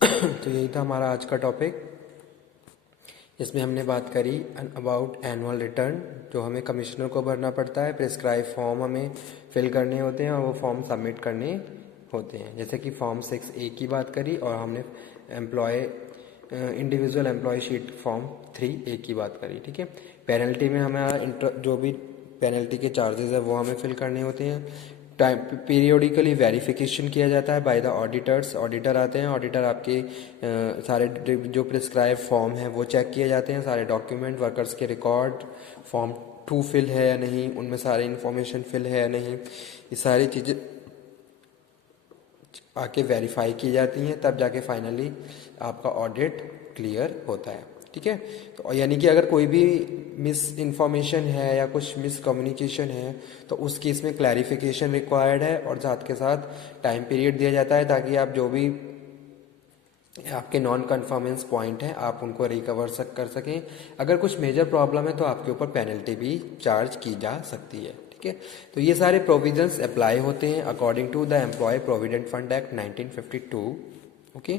तो यही था हमारा आज का टॉपिक। इसमें हमने बात करी अबाउट एनुअल रिटर्न, जो हमें कमिश्नर को भरना पड़ता है। प्रिस्क्राइब फॉर्म हमें फिल करने होते हैं और वो फॉर्म सबमिट करने होते हैं। जैसे कि फॉर्म 6A की बात करी और हमने employ individual employ sheet form 3A की बात करी। ठीक है। पेनल्टी में हमारा जो भी पेनल्टी के चार्जेस है वो हमें फिल करने होते हैं। टाइम पीरियोडिकली वेरिफिकेशन किया जाता है बाय द ऑडिटर्स। ऑडिटर आते हैं, ऑडिटर आपके सारे जो प्रिस्क्राइब फॉर्म है वो चेक किए जाते हैं। सारे डॉक्यूमेंट, वर्कर्स के रिकॉर्ड, फॉर्म 2 फिल है या नहीं, उनमें सारे इन्फॉर्मेशन फिल है या नहीं, ये सारी चीज़ें आके वेरीफाई की जाती हैं। तब जाके फाइनली आपका ऑडिट क्लियर होता है। ठीक है। तो यानी कि अगर कोई भी मिस इन्फॉर्मेशन है या कुछ मिस कम्युनिकेशन है तो उस केस में क्लैरिफिकेशन रिक्वायर्ड है और साथ के साथ टाइम पीरियड दिया जाता है ताकि आप जो भी आपके नॉन कन्फर्मेंस पॉइंट हैं आप उनको रिकवर कर सकें। अगर कुछ मेजर प्रॉब्लम है तो आपके ऊपर पेनल्टी भी चार्ज की जा सकती है। ठीक है। तो ये सारे प्रोविजंस अप्लाई होते हैं according to the employ provident fund act 1952। Okay.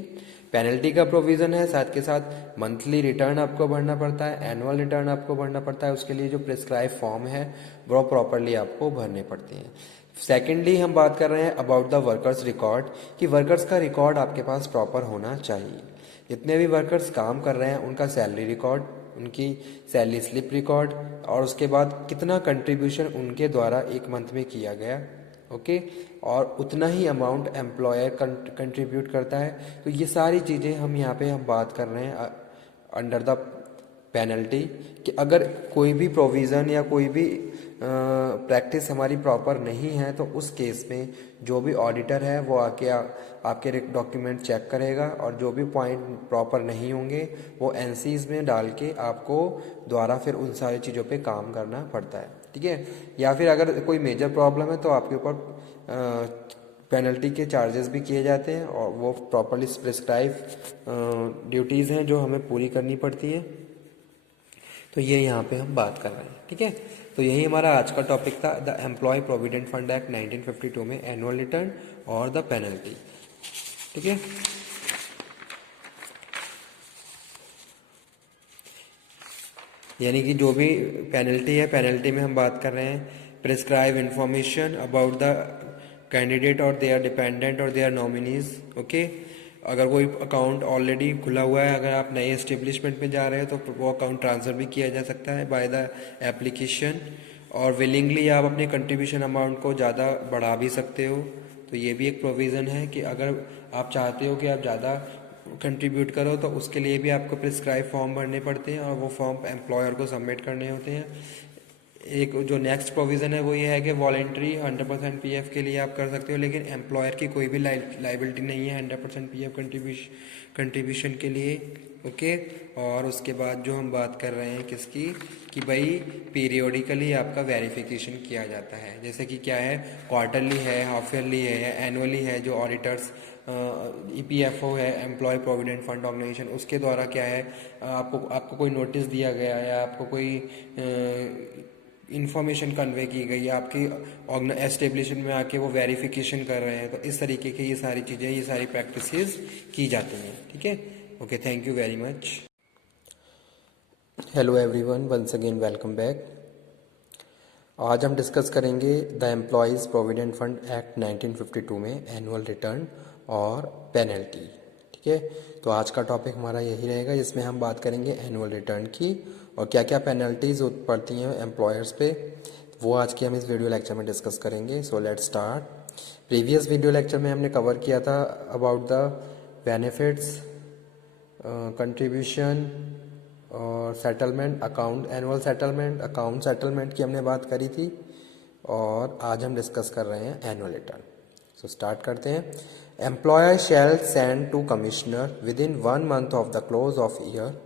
Penalty का प्रोविजन है, साथ के साथ मंथली रिटर्न आपको भरना पड़ता है, एनुअल रिटर्न आपको भरना पड़ता है। उसके लिए जो प्रिस्क्राइब फॉर्म है वो प्रॉपरली आपको भरने पड़ते हैं। सेकेंडली हम बात कर रहे हैं अबाउट द वर्कर्स रिकॉर्ड, कि वर्कर्स का रिकॉर्ड आपके पास प्रॉपर होना चाहिए। जितने भी वर्कर्स काम कर रहे हैं उनका सैलरी रिकॉर्ड, उनकी सैलरी स्लिप रिकॉर्ड और उसके बाद कितना कंट्रीब्यूशन उनके द्वारा एक मंथ में किया गया। ओके। और उतना ही अमाउंट एम्प्लॉयर कंट्रीब्यूट करता है। तो ये सारी चीज़ें हम बात कर रहे हैं अंडर द पेनल्टी, कि अगर कोई भी प्रोविज़न या कोई भी प्रैक्टिस हमारी प्रॉपर नहीं है तो उस केस में जो भी ऑडिटर है वो आके आपके डॉक्यूमेंट चेक करेगा और जो भी पॉइंट प्रॉपर नहीं होंगे वो एनसीज में डाल के आपको दोबारा फिर उन सारी चीज़ों पे काम करना पड़ता है। ठीक है। या फिर अगर कोई मेजर प्रॉब्लम है तो आपके ऊपर पेनल्टी के चार्जेस भी किए जाते हैं और वो प्रॉपरली प्रिस्क्राइब ड्यूटीज़ हैं जो हमें पूरी करनी पड़ती हैं। तो ये यहाँ पे हम बात कर रहे हैं। ठीक है। तो यही हमारा आज का टॉपिक था, the employ provident fund act 1952 में एनुअल रिटर्न और द पेनल्टी। ठीक है। यानी कि जो भी पेनल्टी है, पेनल्टी में हम बात कर रहे हैं prescribe information about the candidate और देयर डिपेंडेंट और देयर नॉमिनीज। ओके। अगर कोई अकाउंट ऑलरेडी खुला हुआ है, अगर आप नए एस्टेब्लिशमेंट में जा रहे हैं तो वो अकाउंट ट्रांसफ़र भी किया जा सकता है बाय द एप्लीकेशन, और विलिंगली आप अपने कंट्रीब्यूशन अमाउंट को ज़्यादा बढ़ा भी सकते हो। तो ये भी एक प्रोविज़न है कि अगर आप चाहते हो कि आप ज़्यादा कंट्रीब्यूट करो तो उसके लिए भी आपको प्रिस्क्राइब फॉर्म भरने पड़ते हैं और वो फॉर्म एम्प्लॉयर को सबमिट करने होते हैं। एक जो नेक्स्ट प्रोविज़न है वो ये है कि वॉलेंट्री 100% पीएफ के लिए आप कर सकते हो, लेकिन एम्प्लॉयर की कोई भी लाइबिलिटी नहीं है 100% पीएफ कंट्रीब्यूशन के लिए। ओके। और उसके बाद जो हम बात कर रहे हैं किसकी, कि भाई पीरियोडिकली आपका वेरिफिकेशन किया जाता है। जैसे कि क्या है, क्वार्टरली है, हाफ ईयरली है या एनुअली है। जो ऑडिटर्स ईपीएफओ है, एम्प्लॉय प्रोविडेंट फंड ऑर्गेनाइजेशन, उसके द्वारा क्या है, आपको कोई नोटिस दिया गया या आपको कोई इंफॉर्मेशन कन्वे की गई, आपकी एस्टेब्लिशमेंट में आके वो वेरिफिकेशन कर रहे हैं। तो इस तरीके की ये सारी चीज़ें, ये सारी प्रैक्टिसेस की जाती हैं। ठीक है। Okay, thank you very much. Hello everyone, once again welcome back. आज हम डिस्कस करेंगे the employees provident fund act 1952 में एनुअल रिटर्न और पेनल्टी। ठीक है। तो आज का टॉपिक हमारा यही रहेगा, जिसमें हम बात करेंगे एनुअल रिटर्न की और क्या क्या पेनल्टीज़ पड़ती हैं एम्प्लॉयर्स पे, वो आज की हम इस वीडियो लेक्चर में डिस्कस करेंगे। So let's start. Previous video lecture में हमने कवर किया था अबाउट द बेनिफिट्स, कंट्रीब्यूशन और settlement, account annual settlement, account settlement की हमने बात करी थी और आज हम डिस्कस कर रहे हैं एनुअल रिटर्न। सो स्टार्ट करते हैं। Employer shall send to commissioner within 1 month of the close of year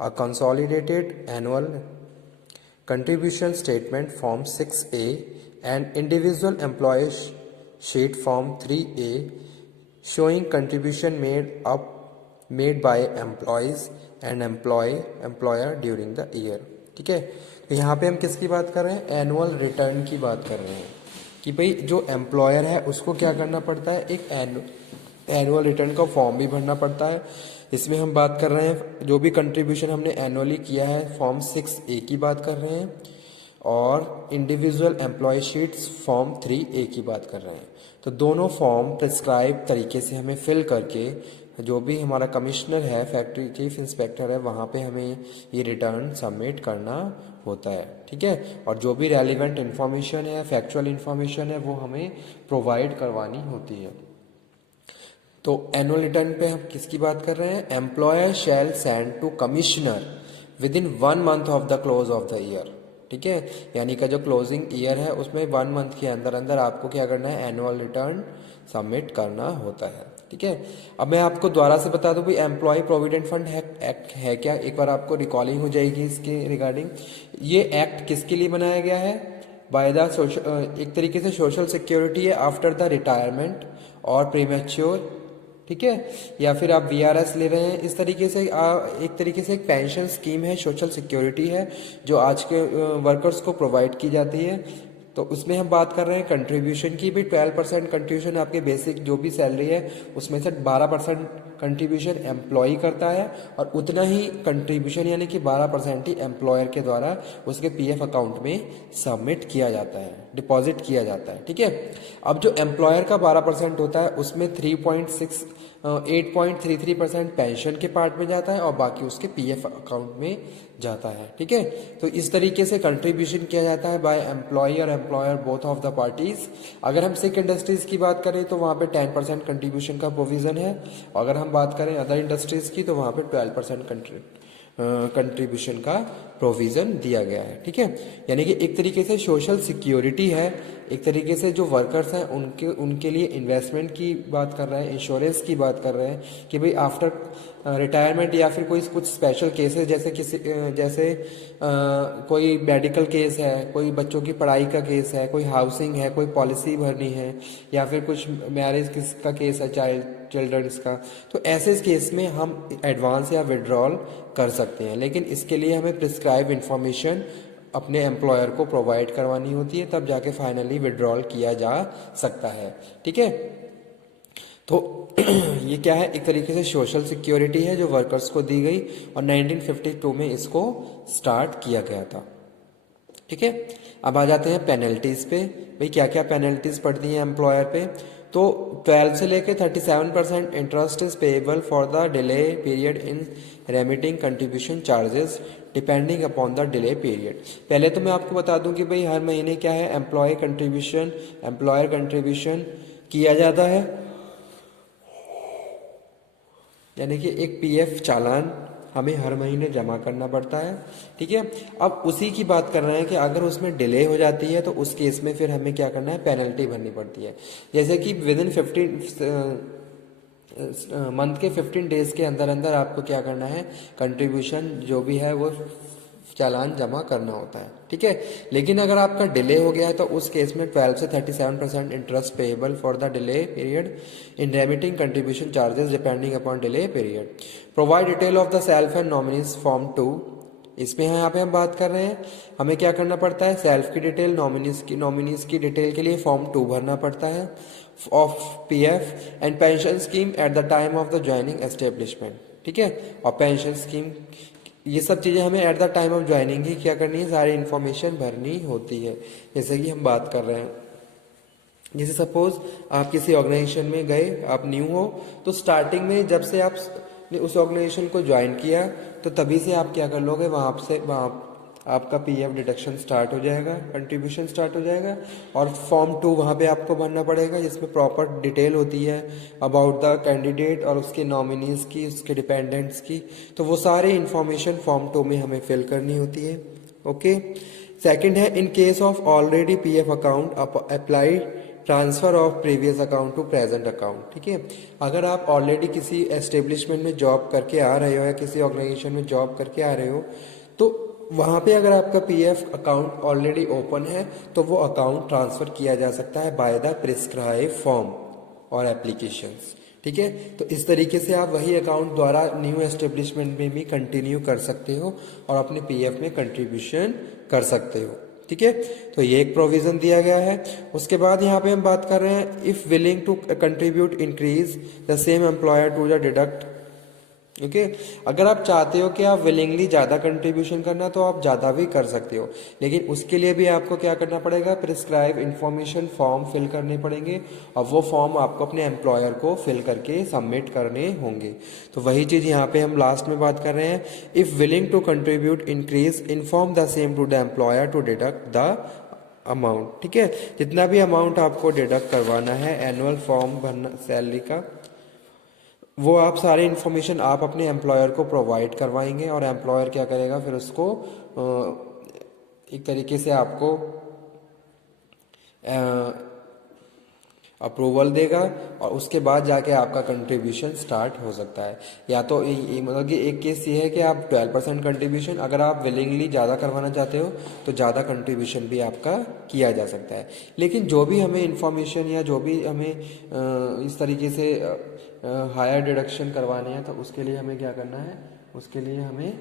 a consolidated annual contribution statement form 6A and individual employee sheet form 3A showing contribution made by employees and employer during the year। ठीक है। तो यहाँ पे हम किसकी बात कर रहे हैं, एनुअल रिटर्न की बात कर रहे हैं कि भाई जो एम्प्लॉयर है उसको क्या करना पड़ता है, एक एनुअल रिटर्न का फॉर्म भी भरना पड़ता है। इसमें हम बात कर रहे हैं जो भी कंट्रीब्यूशन हमने एनुअली किया है, फॉर्म 6A की बात कर रहे हैं, और individual employee sheets form 3A की बात कर रहे हैं। तो दोनों फॉर्म प्रिस्क्राइब तरीके से हमें फिल करके जो भी हमारा कमिश्नर है, फैक्ट्री चीफ इंस्पेक्टर है, वहाँ पे हमें ये रिटर्न सबमिट करना होता है। ठीक है, और जो भी रेलिवेंट इन्फॉर्मेशन है, फैक्चुअल इन्फॉर्मेशन है, वो हमें प्रोवाइड करवानी होती है। तो एनुअल रिटर्न पे हम किसकी बात कर रहे हैं? Employer shall send to commissioner within 1 month of the close of the year. ठीक है, यानी का जो क्लोजिंग ईयर है उसमें 1 मंथ के अंदर अंदर आपको क्या करना है? एनुअल रिटर्न सबमिट करना होता है। ठीक है, अब मैं आपको दोबारा से बता दूं भाई, एम्प्लॉय प्रोविडेंट फंड एक्ट है क्या, एक बार आपको रिकॉलिंग हो जाएगी इसके रिगार्डिंग। ये एक्ट किसके लिए बनाया गया है? बाय द एक तरीके से सोशल सिक्योरिटी है आफ्टर द रिटायरमेंट और प्रीमेच्योर। ठीक है, या फिर आप VRS ले रहे हैं, इस तरीके से एक तरीके से एक पेंशन स्कीम है, सोशल सिक्योरिटी है जो आज के वर्कर्स को प्रोवाइड की जाती है। तो उसमें हम बात कर रहे हैं कंट्रीब्यूशन की भी। 12% कंट्रीब्यूशन आपके बेसिक जो भी सैलरी है उसमें से 12% कंट्रीब्यूशन एम्प्लॉय करता है, और उतना ही कंट्रीब्यूशन यानी कि 12% ही एम्प्लॉयर के द्वारा उसके PF अकाउंट में सबमिट किया जाता है, डिपॉजिट किया जाता है। ठीक है, अब जो एम्प्लॉयर का 12% होता है उसमें 8.33% पेंशन के पार्ट में जाता है और बाकी उसके PF अकाउंट में जाता है। ठीक है, तो इस तरीके से कंट्रीब्यूशन किया जाता है बाय एम्प्लॉय और employer both of the parties. अगर हम सिक इंडस्ट्रीज की बात करें तो वहाँ पे 10% कंट्रीब्यूशन का प्रोविजन है। अगर हम बात करें अदर इंडस्ट्रीज की तो वहाँ पे 12% कंट्रीब्यूशन का प्रोविजन दिया गया है। ठीक है, यानी कि एक तरीके से सोशल सिक्योरिटी है, एक तरीके से जो वर्कर्स हैं उनके लिए इन्वेस्टमेंट की बात कर रहे हैं, इंश्योरेंस की बात कर रहे हैं कि भाई आफ्टर रिटायरमेंट या फिर कोई कुछ स्पेशल केसेस जैसे कोई मेडिकल केस है, कोई बच्चों की पढ़ाई का केस है, कोई हाउसिंग है, कोई पॉलिसी भरनी है, या फिर कुछ मैरिज का केस है, चिल्ड्रंस का, तो ऐसे केस में हम एडवांस या विड्रॉल कर सकते हैं। लेकिन इसके लिए हमें प्रिस्क्राइब इंफॉर्मेशन अपने एम्प्लॉयर को प्रोवाइड करवानी होती है, तब जाके फाइनली विड्रॉल किया जा सकता है। ठीक है, तो ये क्या है? एक तरीके से सोशल सिक्योरिटी है जो वर्कर्स को दी गई, और 1952 में इसको स्टार्ट किया गया था। ठीक है, अब आ जाते हैं पेनल्टीज पे। भाई क्या क्या पेनल्टीज पड़ती हैं एम्प्लॉयर पे? तो 12 से लेके 37% interest is payable for the delay period in remitting contribution charges depending upon the delay period. पहले तो मैं आपको बता दूं कि भाई हर महीने क्या है, एम्प्लॉयर कंट्रीब्यूशन किया जाता है, यानी कि एक PF चालान हमें हर महीने जमा करना पड़ता है। ठीक है, अब उसी की बात कर रहे हैं कि अगर उसमें डिले हो जाती है तो उस केस में फिर हमें क्या करना है? पेनल्टी भरनी पड़ती है। जैसे कि विद इन 15 मंथ के 15 डेज के अंदर अंदर आपको क्या करना है? कंट्रीब्यूशन जो भी है वो चालान जमा करना होता है। ठीक है, लेकिन अगर आपका डिले हो गया है तो उस केस में 12 से 37% interest payable for the delay period in remitting contribution charges depending upon delay period. Provide detail of the self and nominees form 2। इसमें यहाँ पे हम बात कर रहे हैं, हमें क्या करना पड़ता है? सेल्फ की डिटेल, नॉमिनीज की डिटेल के लिए फॉर्म 2 भरना पड़ता है of PF and pension scheme at the time of the joining establishment. ठीक है, और पेंशन स्कीम, ये सब चीज़ें हमें at the time of joining ही क्या करनी है? सारी इन्फॉर्मेशन भरनी होती है। जैसे कि हम बात कर रहे हैं, जैसे सपोज आप किसी ऑर्गेनाइजेशन में गए, आप न्यू हो, तो स्टार्टिंग में जब से आपने उस ऑर्गेनाइजेशन को ज्वाइन किया तो तभी से आप क्या कर लोगे? वहाँ आपका PF डिडक्शन स्टार्ट हो जाएगा, कंट्रीब्यूशन स्टार्ट हो जाएगा, और फॉर्म 2 वहाँ पे आपको भरना पड़ेगा जिसमें प्रॉपर डिटेल होती है अबाउट द कैंडिडेट और उसके नॉमिनीज की, उसके डिपेंडेंट्स की। तो वो सारी इंफॉर्मेशन फॉर्म 2 में हमें फिल करनी होती है। ओके, सेकंड है in case of already PF account apply transfer of previous account to present account. ठीक है, अगर आप ऑलरेडी किसी एस्टेब्लिशमेंट में जॉब करके आ रहे हो या किसी ऑर्गेनाइजेशन में जॉब करके आ रहे हो, तो वहाँ पे अगर आपका PF अकाउंट ऑलरेडी ओपन है तो वो अकाउंट ट्रांसफर किया जा सकता है बाय द प्रिस्क्राइब फॉर्म और एप्लीकेशंस। ठीक है, तो इस तरीके से आप वही अकाउंट द्वारा न्यू एस्टेब्लिशमेंट में भी कंटिन्यू कर सकते हो और अपने PF में कंट्रीब्यूशन कर सकते हो। ठीक है, तो ये एक प्रोविजन दिया गया है। उसके बाद यहाँ पे हम बात कर रहे हैं if willing to contribute increase the same employer to the deduct. Okay, अगर आप चाहते हो कि आप विलिंगली ज़्यादा कंट्रीब्यूशन करना तो आप ज़्यादा भी कर सकते हो, लेकिन उसके लिए भी आपको क्या करना पड़ेगा, प्रिस्क्राइब इन्फॉर्मेशन फॉर्म फिल करने पड़ेंगे और वो फॉर्म आपको अपने एम्प्लॉयर को फिल करके सबमिट करने होंगे। तो वही चीज़ यहाँ पे हम लास्ट में बात कर रहे हैं, if willing to contribute increase inform the same to the employer to deduct the amount. ठीक है, जितना भी अमाउंट आपको डिडक्ट करवाना है एनुअल फॉर्म भरना सैलरी का, वो आप सारी इन्फॉर्मेशन आप अपने एम्प्लॉयर को प्रोवाइड करवाएंगे और एम्प्लॉयर क्या करेगा, फिर उसको एक तरीके से आपको अप्रूवल देगा और उसके बाद जाके आपका कंट्रीब्यूशन स्टार्ट हो सकता है। या तो मतलब कि एक केस ये है कि आप 12% कंट्रीब्यूशन, अगर आप विलिंगली ज़्यादा करवाना चाहते हो तो ज़्यादा कंट्रीब्यूशन भी आपका किया जा सकता है। लेकिन जो भी हमें इन्फॉर्मेशन या जो भी हमें इस तरीके से हायर डिडक्शन करवाने हैं तो उसके लिए हमें क्या करना है, उसके लिए हमें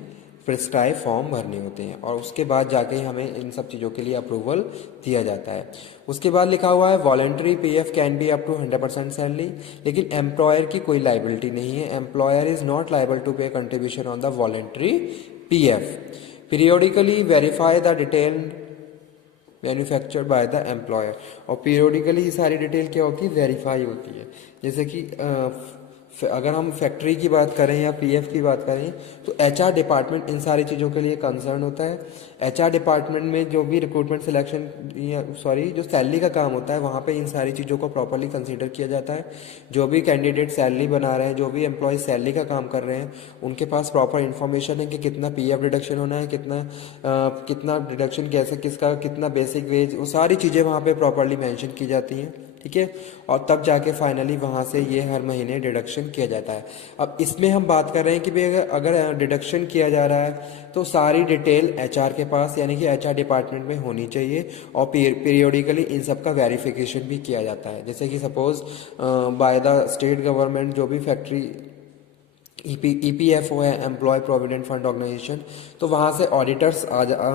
प्रिस्क्राइब फॉर्म भरने होते हैं और उसके बाद जाके हमें इन सब चीज़ों के लिए अप्रूवल दिया जाता है। उसके बाद लिखा हुआ है voluntary PF can be up to 100% salary, लेकिन एम्प्लॉयर की कोई लाइबिलिटी नहीं है। Employer is not liable to pay contribution on the voluntary PF. Periodically verify the detail manufactured by the employer, और पीरियोडिकली ये सारी डिटेल क्या होती है, वेरीफाई होती है। जैसे कि अगर हम फैक्ट्री की बात करें या पीएफ की बात करें तो एचआर डिपार्टमेंट इन सारी चीज़ों के लिए कंसर्न होता है। एचआर डिपार्टमेंट में जो भी रिक्रूटमेंट सिलेक्शन या जो सैलरी का काम होता है वहाँ पे इन सारी चीज़ों को प्रॉपर्ली कंसीडर किया जाता है। जो भी कैंडिडेट सैलरी बना रहे हैं, जो भी एम्प्लॉय सैलरी का काम कर रहे हैं, उनके पास प्रॉपर इन्फॉर्मेशन है कि कितना पीएफ डिडक्शन होना है, कितना डिडक्शन कैसे, किसका कितना बेसिक वेज, वो सारी चीज़ें वहाँ पे प्रॉपर्ली मेंशन की जाती हैं। ठीक है, और तब जाके फाइनली वहाँ से ये हर महीने डिडक्शन किया जाता है। अब इसमें हम बात कर रहे हैं कि भाई अगर डिडक्शन किया जा रहा है तो सारी डिटेल एचआर के पास यानी कि एचआर डिपार्टमेंट में होनी चाहिए और पीरियोडिकली इन सब का वेरिफिकेशन भी किया जाता है। जैसे कि suppose by the state government जो भी फैक्ट्री ईपीएफओ है, एम्प्लॉय प्रोविडेंट फंड ऑर्गेनाइजेशन, तो वहाँ से ऑडिटर्स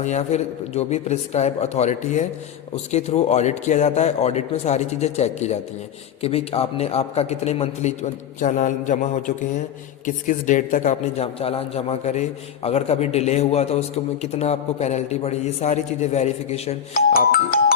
या फिर जो भी प्रिस्क्राइब अथॉरिटी है उसके थ्रू ऑडिट किया जाता है। ऑडिट में सारी चीज़ें चेक की जाती हैं कि भाई आपका कितने मंथली चालान जमा हो चुके हैं, किस किस डेट तक आपने चालान जमा करे, अगर कभी डिले हुआ तो उसको में कितना आपको पेनल्टी पड़ी, ये सारी चीज़ें वेरिफिकेशन आपकी